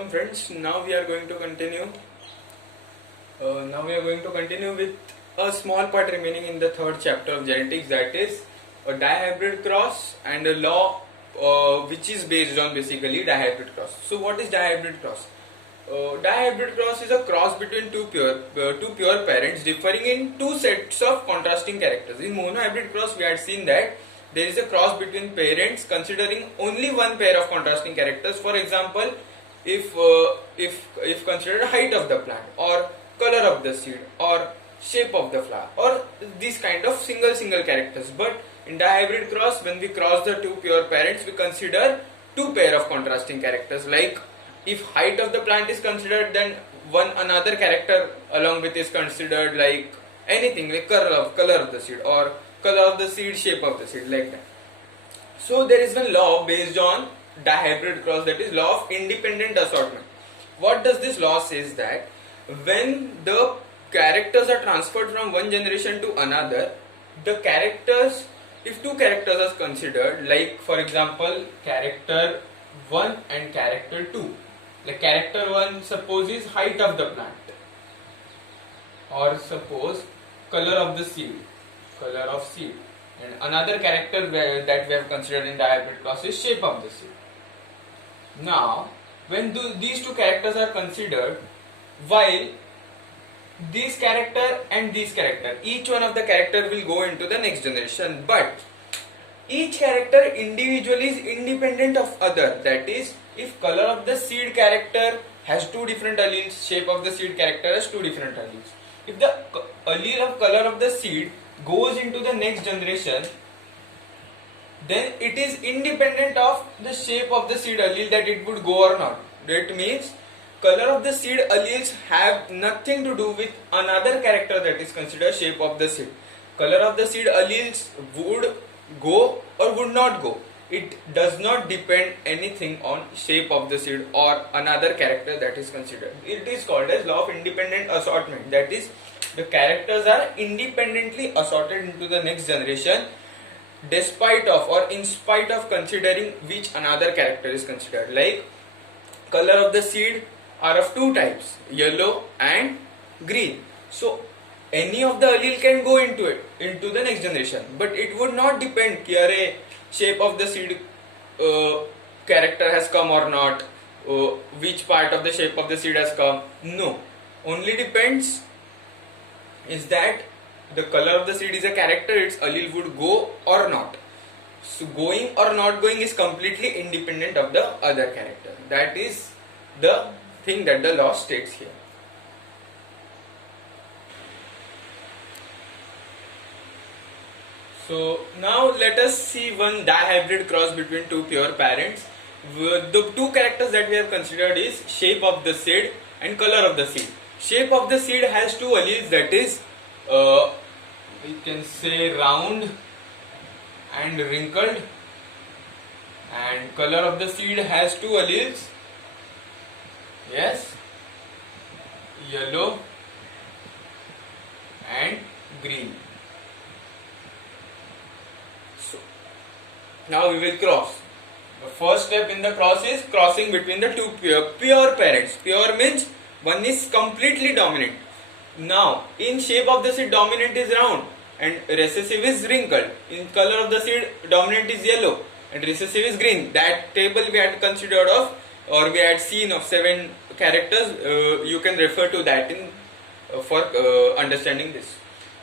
welcome friends. Now we are going to continue. With a small part remaining in the third chapter of genetics, that is a dihybrid cross and a law which is based on basically dihybrid cross. So what is dihybrid cross? Dihybrid cross is a cross between two pure parents differing in two sets of contrasting characters. In monohybrid cross, we had seen that there is a cross between parents considering only one pair of contrasting characters. For example, if considered height of the plant or color of the seed or shape of the flower or these kind of single characters. But in dihybrid cross, when we cross the two pure parents, we consider two pair of contrasting characters. Like if height of the plant is considered, then one another character along with is considered, like anything like color of the seed or color of the seed, shape of the seed, like that. So there is one law based on dihybrid cross, that is law of independent assortment. What does this law says? That when the characters are transferred from one generation to another, the characters, if two characters are considered, like for example character 1 and character 2, like character 1 suppose is height of the plant, or suppose color of the seed, and another character that we have considered in dihybrid cross is shape of the seed. Now when these two characters are considered, while this character and this character, each one of the character will go into the next generation, but each character individually is independent of other. That is, if color of the seed character has two different alleles, shape of the seed character has two different alleles. If the allele of color of the seed goes into the next generation, then it is independent of the shape of the seed allele that it would go or not. That means color of the seed alleles have nothing to do with another character that is considered shape of the seed. Color of the seed alleles would go or would not go. It does not depend anything on shape of the seed or another character that is considered. It is called as law of independent assortment. That is, the characters are independently assorted into the next generation despite of or in spite of considering which another character is considered. Like color of the seed are of two types, yellow and green. So any of the allele can go into the next generation, but it would not depend कि shape of the seed character has come or not, which part of the shape of the seed has come. No, only depends is that the color of the seed is a character, its allele would go or not. So going or not going is completely independent of the other character. That is the thing that the law states here. So now let us see one dihybrid cross between two pure parents. The two characters that we have considered is shape of the seed and color of the seed. Shape of the seed has two alleles, that is we can say round and wrinkled, and color of the seed has two alleles, yes, yellow and green. So now we will cross. The first step in the cross is crossing between the two pure parents. Pure means one is completely dominant. Now in shape of the seed, dominant is round and recessive is wrinkled. In color of the seed, dominant is yellow and recessive is green. That table we had considered of, or we had seen of 7 characters. You can refer to that in for understanding this.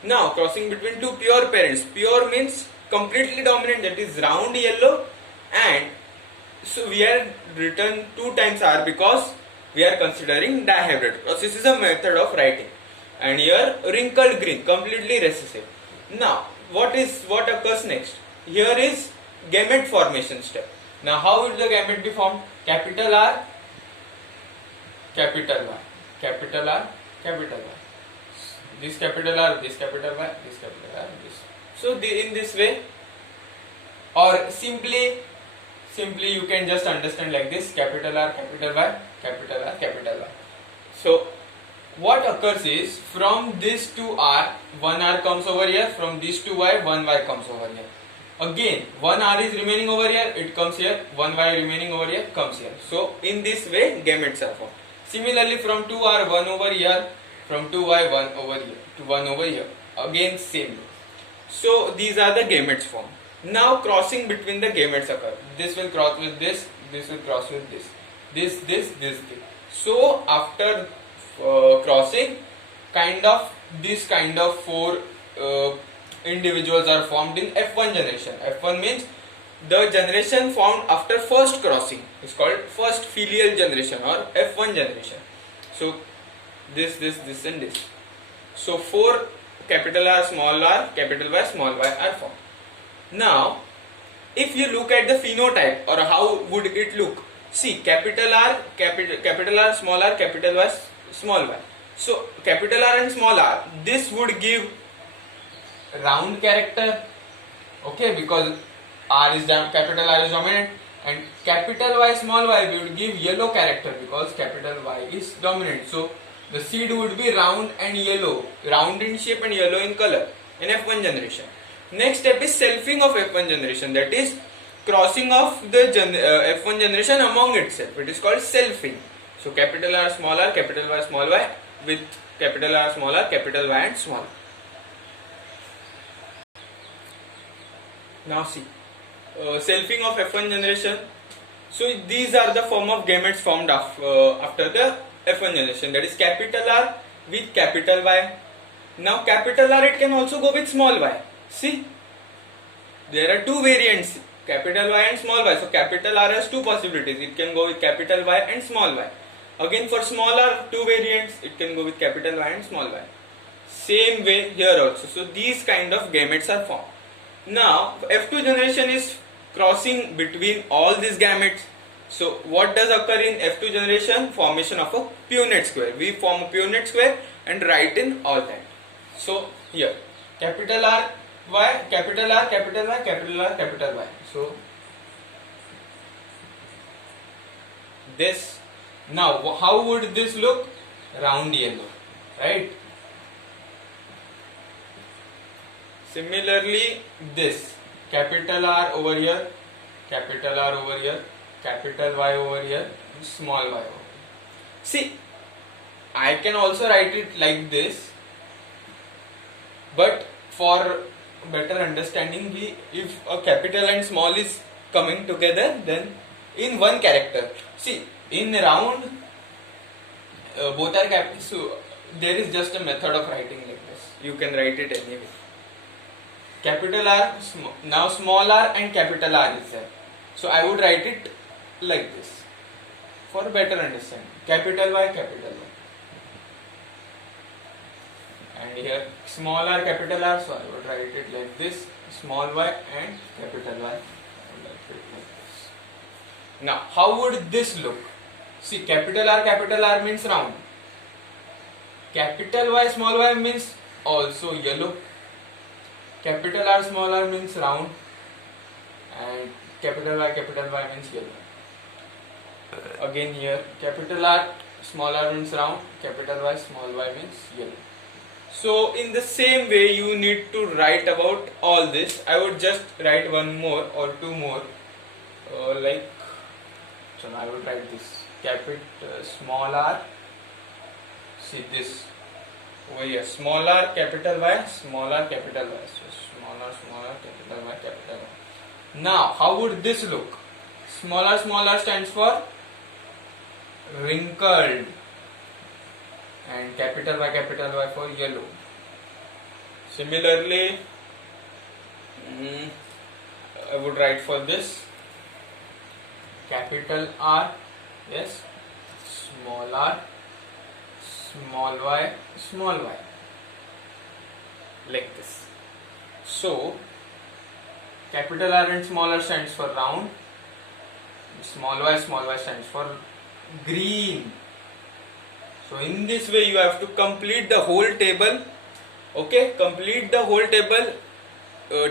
Now crossing between two pure parents. Pure means completely dominant, that is round yellow, and so we are written 2 times R because we are considering dihybrid cross. This is a method of writing. And here wrinkled green, completely recessive. Now what occurs next? Here is gamete formation step. Now how will the gamete be formed? Capital R, capital Y, capital R, capital Y. This capital R, this capital Y, this capital R, this. So in this way, or simply you can just understand like this: capital R, capital Y, capital R, capital Y. So what occurs is, from this to R, one R comes over here, from this to Y, one Y comes over here. Again, one R is remaining over here, it comes here. One Y remaining over here, comes here. So in this way, gametes are formed. Similarly, from 2R, 1 over here, from 2Y, 1 over here, to 1 over here. Again, same way. So these are the gametes formed. Now crossing between the gametes occur. This will cross with this will cross with this. So after crossing, this kind of four individuals are formed in F1 generation. F1 means the generation formed after first crossing is called first filial generation or F1 generation. So this and this. So four capital R, small r, capital Y, small y are formed. Now, if you look at the phenotype or how would it look, see capital R, small r, capital Y, small y. So capital R and small r, this would give round character, okay, because capital R is dominant, and capital Y, small y would give yellow character because capital Y is dominant. So the seed would be round and yellow, round in shape and yellow in color in F1 generation. Next step is selfing of F1 generation, that is crossing of the F1 generation among itself. It is called selfing. So capital R, capital Y, small y with capital R, small r, capital Y and small. Now see, selfing of F1 generation. So these are the form of gametes formed after the F1 generation, that is capital R with capital Y. Now capital R, it can also go with small y. See, there are two variants, capital Y and small y. So capital R has two possibilities, it can go with capital Y and small y. Again for small r, two variants, it can go with capital Y and small y. Same way here also. So these kind of gametes are formed. Now F2 generation is crossing between all these gametes. So what does occur in F2 generation? Formation of a Punnett square. We form a Punnett square and write in all that. So here capital R Y, capital R, capital Y, capital R, capital Y. So this, now how would this look? Round yellow, right? Similarly, this capital R over here, capital R over here, capital Y over here, small y over here. See, I can also write it like this, but for better understanding, if a capital and small is coming together, then in one character. See, in round, both are capital, so there is just a method of writing like this. You can write it anyway. Capital R, now small r and capital R is there. So I would write it like this for better understanding. Capital Y, capital Y. And here small r, capital R, so I would write it like this, small y and capital Y. I would write it like this. Now, how would this look? See, capital R means round. Capital Y, small y means also yellow. Capital R, small r means round, and capital Y means yellow. Again here, capital R, small r means round, capital Y, small y means yellow. So in the same way, you need to write about all this. I would just write one more or two more, so I would write this capital small r. See this over here, small r, capital Y, small r, capital Y. So small r, capital Y, capital Y. Now, how would this look? Small r stands for wrinkled, and capital Y for yellow. Similarly, I would write for this capital R, yes, small r, small y, like this. So capital R and small r stands for round, small y stands for green. So in this way you have to complete the whole table. Okay, complete the whole table,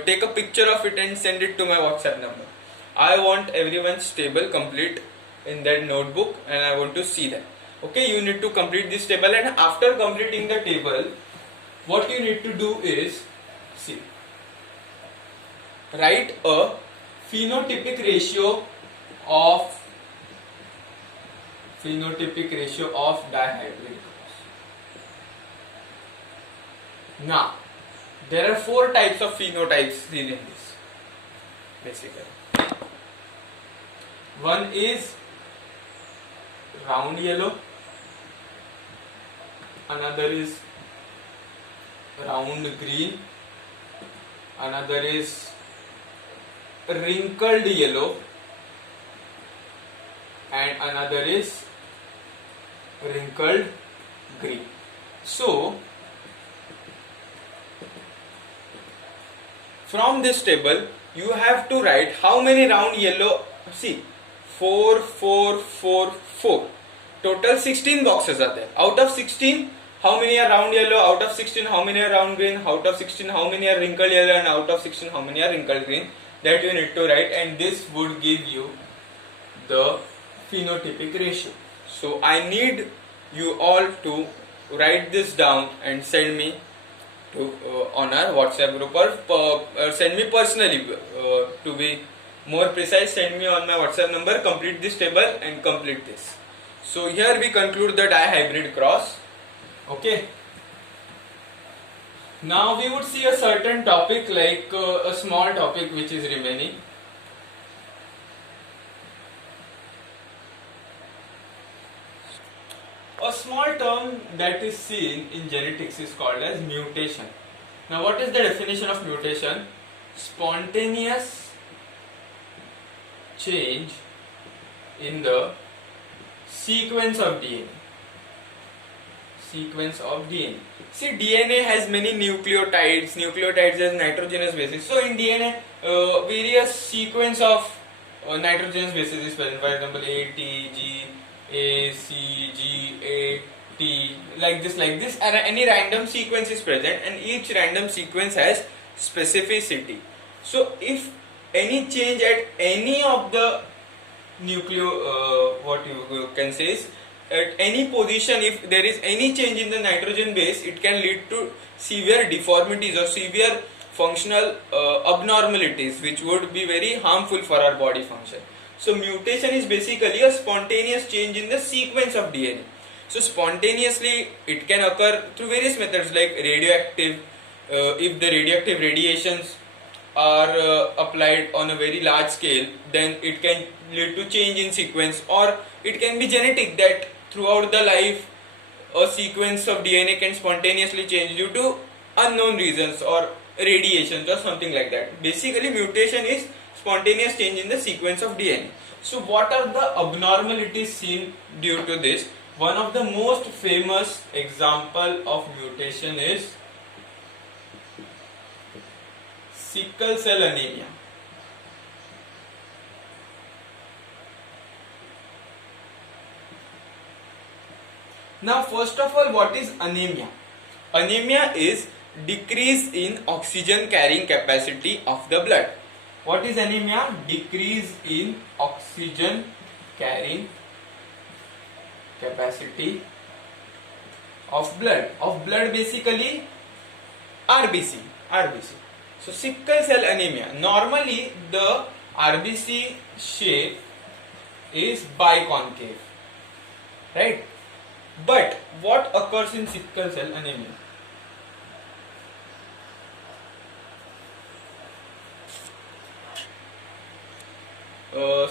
take a picture of it and send it to my WhatsApp number. I want everyone's table complete in that notebook and I want to see that. Okay, you need to complete this table, and after completing the table, what you need to do is, see, write a phenotypic ratio of dihybrid cross. Now, there are 4 types of phenotypes seen in this, basically. One is round yellow, another is round green, another is wrinkled yellow, and another is wrinkled green. So, from this table, you have to write how many round yellow. See, 4, 4, 4, 4. Total 16 boxes are there. Out of 16, how many are round yellow? Out of 16, how many are round green? Out of 16, how many are wrinkled yellow? And out of 16, how many are wrinkled green? That you need to write, and this would give you the phenotypic ratio. So I need you all to write this down and send me to on our WhatsApp group, or send me personally. To be more precise, send me on my WhatsApp number. Complete this table and complete this. So here we conclude the dihybrid cross. Okay. Now we would see a certain topic, like a small topic which is remaining. A small term that is seen in genetics is called as mutation. Now what is the definition of mutation? Spontaneous change in the sequence of DNA. See, DNA has many nucleotides. Nucleotides has nitrogenous bases. So in DNA, various sequence of nitrogenous bases is present. For example, A, T, G, A, C, G, A, T, like this, and any random sequence is present, and each random sequence has specificity. So if any change at any of the what you can say is, at any position, if there is any change in the nitrogen base, it can lead to severe deformities or severe functional abnormalities, which would be very harmful for our body function. So mutation is basically a spontaneous change in the sequence of DNA. So spontaneously it can occur through various methods, like radioactive, if the radioactive radiations are applied on a very large scale, then it can lead to change in sequence, or it can be genetic, that throughout the life a sequence of DNA can spontaneously change due to unknown reasons or radiations or something like that. Basically mutation is spontaneous change in the sequence of DNA. So what are the abnormalities seen due to this? One of the most famous example of mutation is sickle cell anemia. Now first of all, what is anemia? Anemia is decrease in oxygen carrying capacity of the blood. What is anemia? Decrease in oxygen carrying capacity of blood. Basically RBC. So sickle cell anemia. Normally the RBC shape is biconcave, right? But what occurs in sickle cell anemia?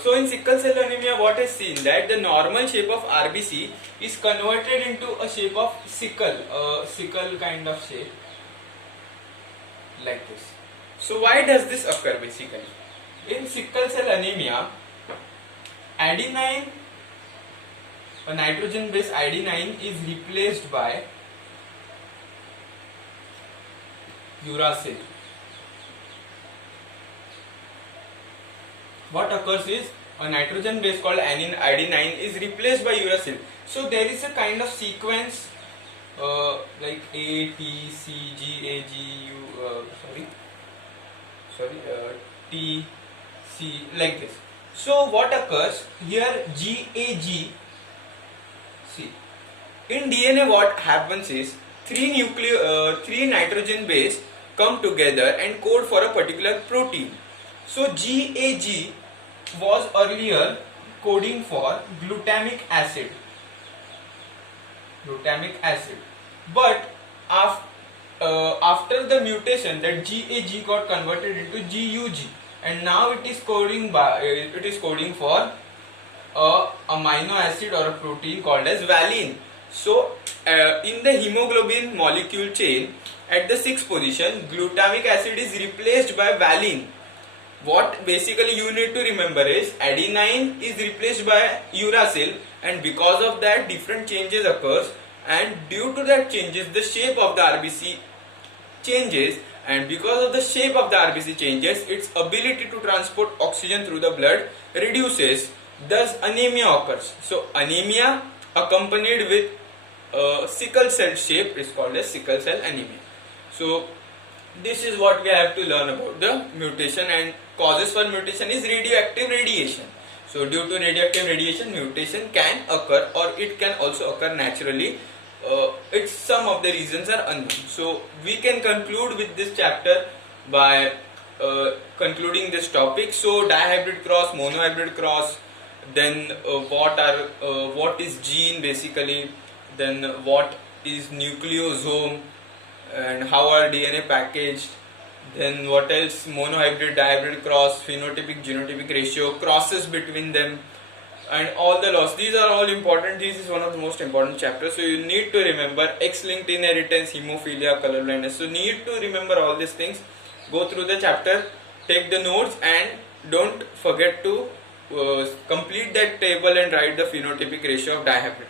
So in sickle cell anemia, what is seen, that the normal shape of RBC is converted into a shape of sickle kind of shape, like this. So why does this occur basically? In sickle cell anemia, adenine, a nitrogen base adenine, is replaced by uracil. What occurs is, a nitrogen base called adenine is replaced by uracil. So there is a kind of sequence like A, T, C, G, A, G, U, T, C, like this. So what occurs here, G, A, G, C. In DNA what happens is, three nitrogen base come together and code for a particular protein. So GAG was earlier coding for glutamic acid. But after the mutation, that GAG got converted into GUG, and now it is coding for a amino acid or a protein called as valine. So in the hemoglobin molecule chain, at the 6th position, glutamic acid is replaced by valine. What basically you need to remember is adenine is replaced by uracil, and because of that different changes occurs, and due to that changes the shape of the RBC changes, and because of the shape of the RBC changes, its ability to transport oxygen through the blood reduces, thus anemia occurs. So anemia accompanied with sickle cell shape is called as sickle cell anemia. So this is what we have to learn about the mutation, and causes for mutation is radioactive radiation. So due to radioactive radiation, mutation can occur, or it can also occur naturally. It's some of the reasons are unknown. So we can conclude with this chapter by concluding this topic. So dihybrid cross, monohybrid cross, then what is gene basically, then what is nucleosome, and how are DNA packaged, then what else, monohybrid, dihybrid cross, phenotypic genotypic ratio, crosses between them, and all the laws. These are all important. This is one of the most important chapters. So you need to remember X-linked inheritance, hemophilia, color blindness. So need to remember all these things. Go through the chapter, take the notes, and don't forget to complete that table and write the phenotypic ratio of dihybrid.